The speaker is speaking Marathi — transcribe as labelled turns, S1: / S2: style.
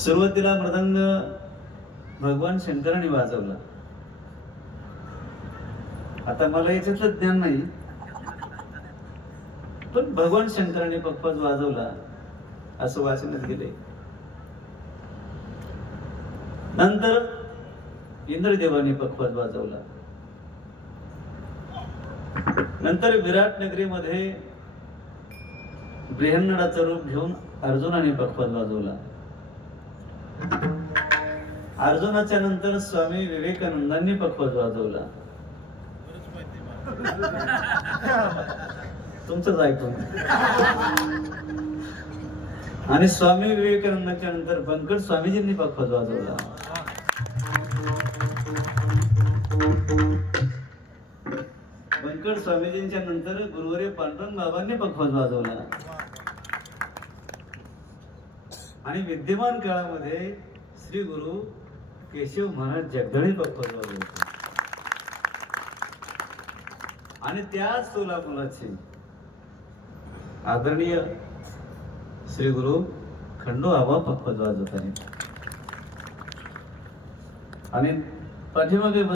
S1: सुरुवातीला मृदंग भगवान शंकराने वाजवला. आता मला याच्यातलं ज्ञान नाही. पण भगवान शंकराने पप्पाच वाजवला असं वाचण्यात गेले नंतर इंद्रदेवाने पक्वाज वाजवला. नंतर विराट नगरीमध्ये बृहन्नडाचं रूप घेऊन अर्जुनाने पखवाज वाजवला. अर्जुनाच्या नंतर स्वामी विवेकानंदांनी पखवाज वाजवला. तुमचंच ऐकून. आणि स्वामी विवेकानंदाच्या नंतर बंकट स्वामीजींनी पखवाज वाजवला. बंकट स्वामीजींच्या नंतर गुरुवारी पांडुरंग बाबांनी पखवाज वाजवला. आणि विद्यमान काळामध्ये श्री गुरु केशव महाराज जगदळे पक्वाज होते. आणि त्याच सोलापुराचे आदरणीय श्री गुरु खंडो आबा पप्पाजवळ वाजवत आहेत आणि पाठीमागे